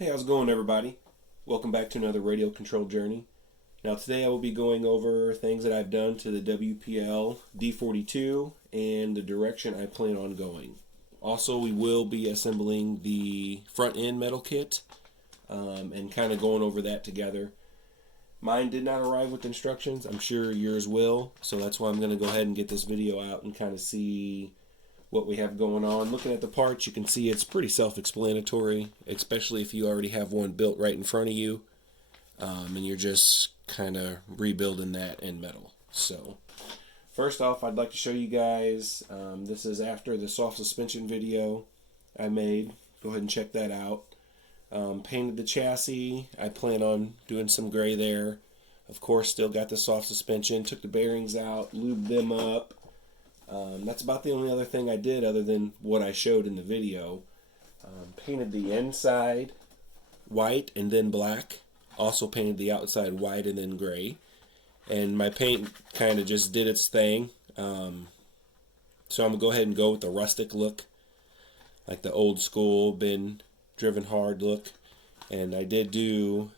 Hey, how's it going, everybody? Welcome back to another radio control journey. Now, today I will be going over things that I've done to the WPL D-42 and the direction I plan on going. Also, we will be assembling the front end metal kit and kind of going over that together. Mine did not arrive with instructions. I'm sure yours will, so that's why I'm going to go ahead and get this video out and kind of see what we have going on. Looking at the parts, you can see it's pretty self-explanatory, especially if you already have one built right in front of you and you're just kind of rebuilding that in metal. So first off, I'd like to show you guys, this is after the soft suspension video I made. Go ahead and check that out. Painted the chassis. I plan on doing some gray there. Of course, still got the soft suspension. Took the bearings out, lubed them up. That's about the only other thing I did other than what I showed in the video. Painted the inside white and then black. Also painted the outside white and then gray. And my paint kind of just did its thing. So I'm going to go ahead and go with the rustic look. Like the old school, been driven hard look. And I did do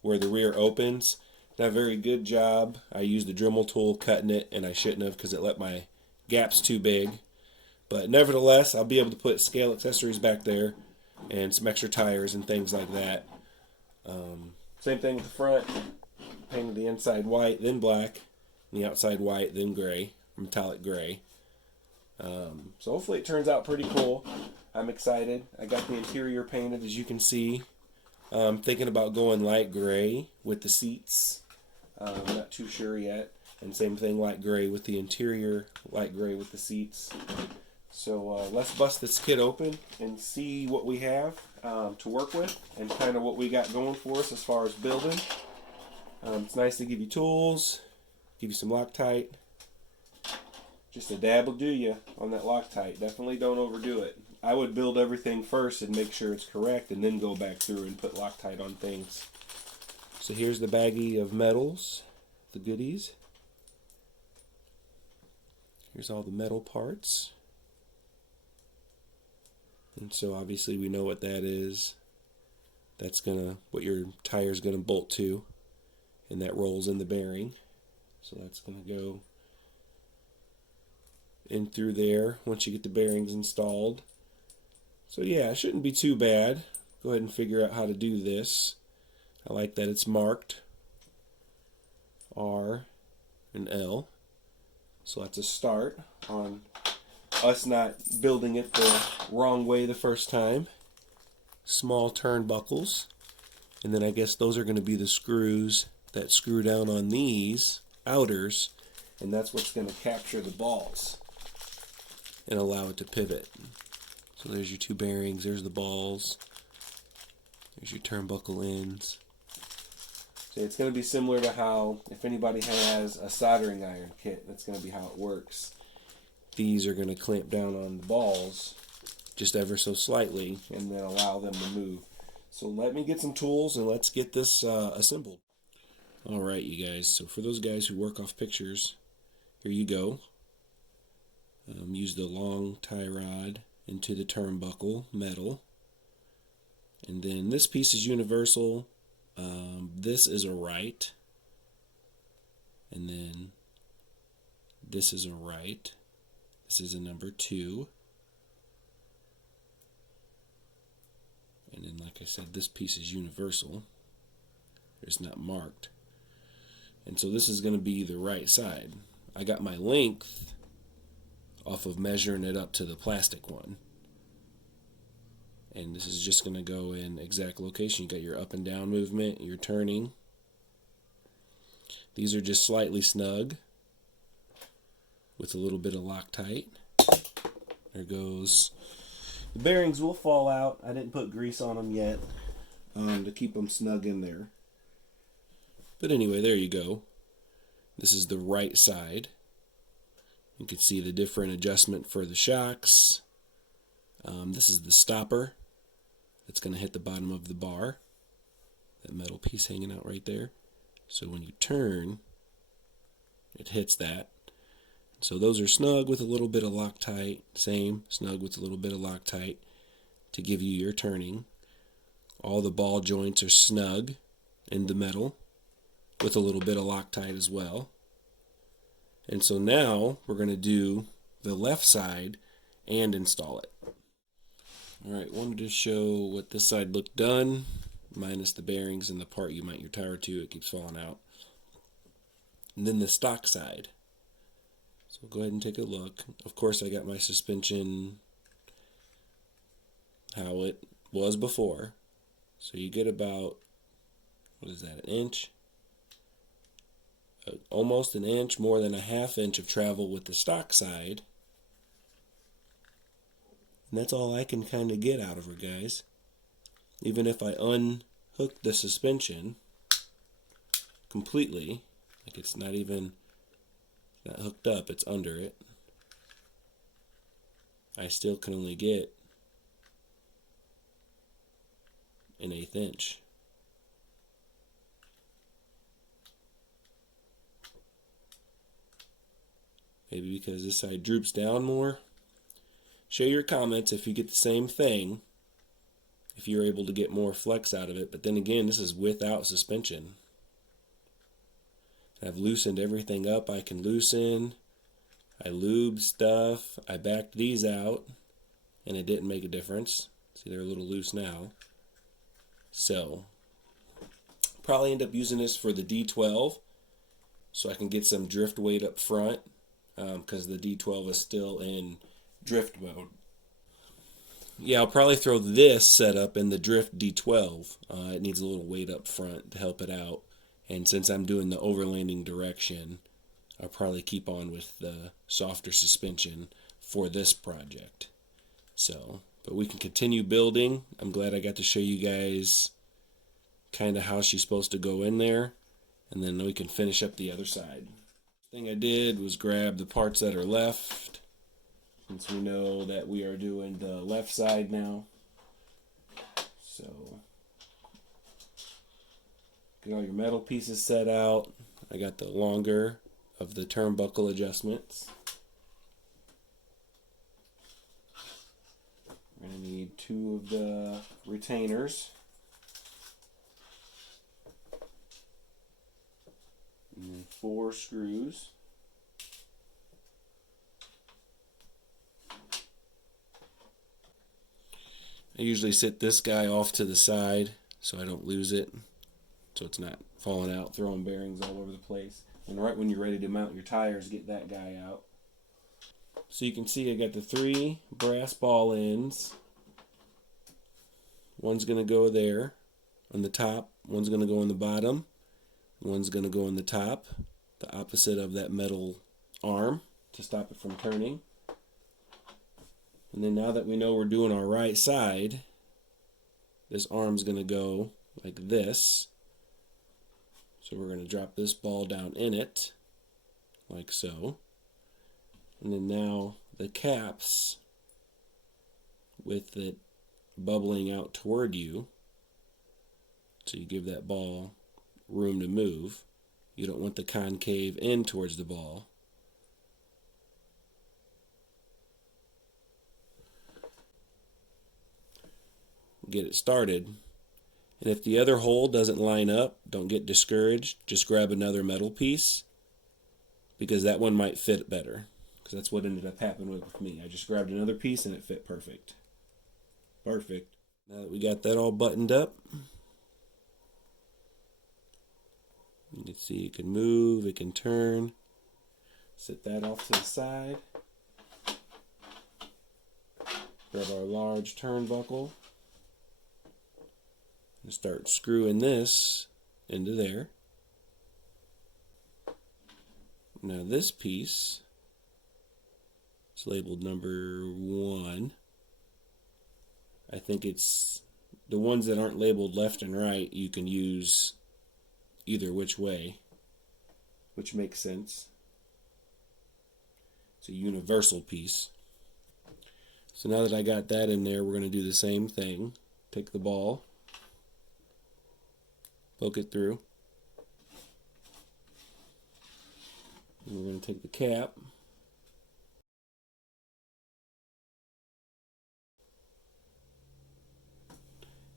where the rear opens. Not a very good job. I used the Dremel tool cutting it, and I shouldn't have because it let my gaps too big. But nevertheless, I'll be able to put scale accessories back there and some extra tires and things like that. Same thing with the front. Painted the inside white, then black, and the outside white, then gray, metallic gray. So hopefully it turns out pretty cool. I'm excited. I got the interior painted, as you can see. I'm thinking about going light gray with the seats. I'm not too sure yet. And same thing, light gray with the interior, light gray with the seats. So let's bust this kit open and see what we have to work with and kind of what we got going for us as far as building. It's nice to give you tools, give you some Loctite. Just a dab will do you on that Loctite. Definitely don't overdo it. I would build everything first and make sure it's correct and then go back through and put Loctite on things. So here's the baggie of metals, the goodies. Here's all the metal parts. And so obviously we know what that is. That's what your tire's gonna bolt to, and that rolls in the bearing. So that's gonna go in through there once you get the bearings installed. So yeah, it shouldn't be too bad. Go ahead and figure out how to do this. I like that it's marked R and L. So that's a start on us not building it the wrong way the first time. Small turnbuckles. And then I guess those are going to be the screws that screw down on these outers. And that's what's going to capture the balls and allow it to pivot. So there's your two bearings. There's the balls. There's your turnbuckle ends. So it's going to be similar to how, if anybody has a soldering iron kit, that's going to be how it works. These are going to clamp down on the balls just ever so slightly and then allow them to move. So let me get some tools and let's get this assembled. Alright, you guys, so for those guys who work off pictures, here you go. Use the long tie rod into the turnbuckle metal. And then this piece is universal. This is a right. And then this is a right. This is a number 2. And then, like I said, this piece is universal. It's not marked. And so this is going to be the right side. I got my length off of measuring it up to the plastic one. And this is just going to go in exact location. You got your up and down movement, your turning. These are just slightly snug with a little bit of Loctite. There goes. The bearings will fall out. I didn't put grease on them yet to keep them snug in there. But anyway, there you go. This is the right side. You can see the different adjustment for the shocks. This is the stopper. It's going to hit the bottom of the bar. That metal piece hanging out right there. So when you turn, it hits that. So those are snug with a little bit of Loctite. Same, snug with a little bit of Loctite to give you your turning. All the ball joints are snug in the metal with a little bit of Loctite as well. And so now we're going to do the left side and install it. Alright, wanted to show what this side looked done, minus the bearings and the part you mount your tire to, it keeps falling out. And then the stock side. So go ahead and take a look. Of course I got my suspension how it was before. So you get about, what is that, an inch? Almost an inch, more than a half inch of travel with the stock side. And that's all I can kind of get out of her, guys. Even if I unhook the suspension completely, like it's not even not hooked up, it's under it, I still can only get an 1/8 inch. Maybe because this side droops down more. Share your comments if you get the same thing, if you're able to get more flex out of it. But then again, this is without suspension. I've loosened everything up I can loosen. I lubed stuff. I backed these out, and it didn't make a difference. See, they're a little loose now. So, probably end up using this for the D-12, so I can get some drift weight up front, because the D-12 is still in drift mode. Yeah, I'll probably throw this setup in the drift D-12. It needs a little weight up front to help it out. And since I'm doing the overlanding direction, I'll probably keep on with the softer suspension for this project. So, but we can continue building. I'm glad I got to show you guys kind of how she's supposed to go in there. And then we can finish up the other side. Thing I did was grab the parts that are left, since we know that we are doing the left side now. So get all your metal pieces set out. I got the longer of the turnbuckle adjustments. We're going to need 2 of the retainers. And then 4 screws. I usually sit this guy off to the side so I don't lose it, so it's not falling out, throwing bearings all over the place. And right when you're ready to mount your tires, get that guy out. So you can see I got the 3 brass ball ends. One's going to go there on the top, one's going to go on the bottom, one's going to go on the top, the opposite of that metal arm to stop it from turning. And then now that we know we're doing our right side, this arm's going to go like this. So we're going to drop this ball down in it, like so. And then now the caps, with it bubbling out toward you, so you give that ball room to move. You don't want the concave in towards the ball. Get it started. And if the other hole doesn't line up, don't get discouraged. Just grab another metal piece, because that one might fit better. Because that's what ended up happening with me. I just grabbed another piece and it fit perfect. Perfect. Now that we got that all buttoned up, you can see it can move, it can turn. Set that off to the side. Grab our large turnbuckle and start screwing this into there. Now this piece is labeled number 1. I think it's the ones that aren't labeled left and right, you can use either which way, which makes sense. It's a universal piece. So now that I got that in there, we're going to do the same thing. Take the ball, poke it through, and we're going to take the cap,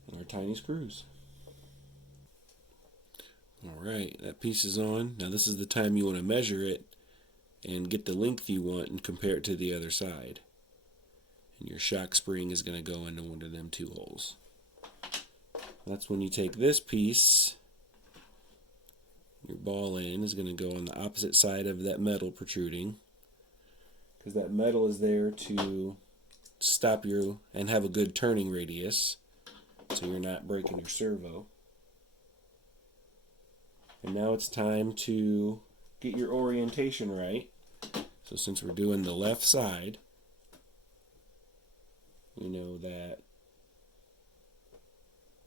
and our tiny screws. Alright, that piece is on. Now this is the time you want to measure it and get the length you want and compare it to the other side. And your shock spring is going to go into one of them two holes. That's when you take this piece, your ball end is going to go on the opposite side of that metal protruding, because that metal is there to stop you and have a good turning radius so you're not breaking your servo. And now it's time to get your orientation right. So since we're doing the left side, we know that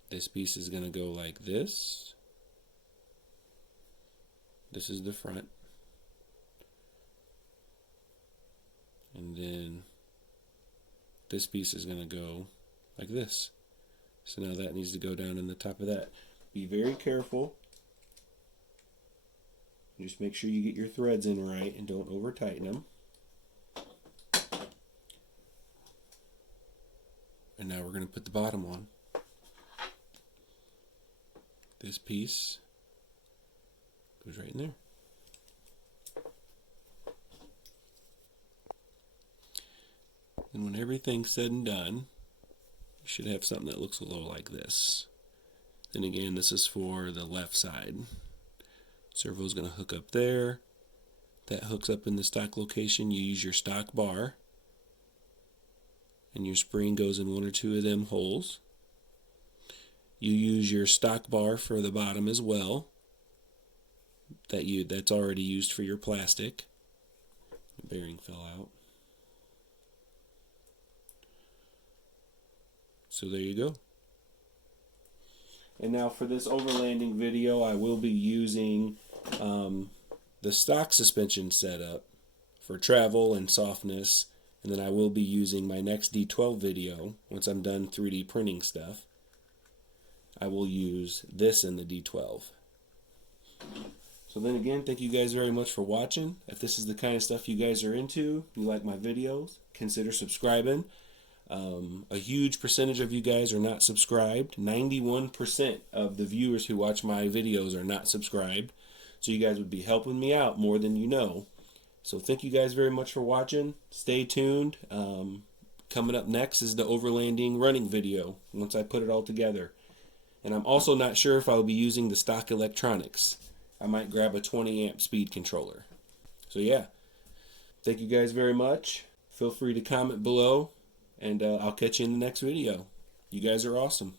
this piece is going to go like this. This is the front. And then this piece is going to go like this. So now that needs to go down in the top of that. Be very careful. Just make sure you get your threads in right and don't over tighten them. And now we're going to put the bottom on. This piece goes right in there. And when everything's said and done, you should have something that looks a little like this. Then again, this is for the left side. Servo's going to hook up there. That hooks up in the stock location. You use your stock bar. And your spring goes in one or two of them holes. You use your stock bar for the bottom as well. That's already used for your plastic. The bearing fell out. So there you go. And now for this overlanding video, I will be using the stock suspension setup for travel and softness, and then I will be using my next D-12 video once I'm done 3D printing stuff. I will use this in the D-12. So then again, thank you guys very much for watching. If this is the kind of stuff you guys are into, you like my videos, consider subscribing. A huge percentage of you guys are not subscribed. 91% of the viewers who watch my videos are not subscribed. So you guys would be helping me out more than you know. So thank you guys very much for watching. Stay tuned. Coming up next is the overlanding running video once I put it all together. And I'm also not sure if I'll be using the stock electronics. I might grab a 20 amp speed controller. So yeah, thank you guys very much. Feel free to comment below, and I'll catch you in the next video. You guys are awesome.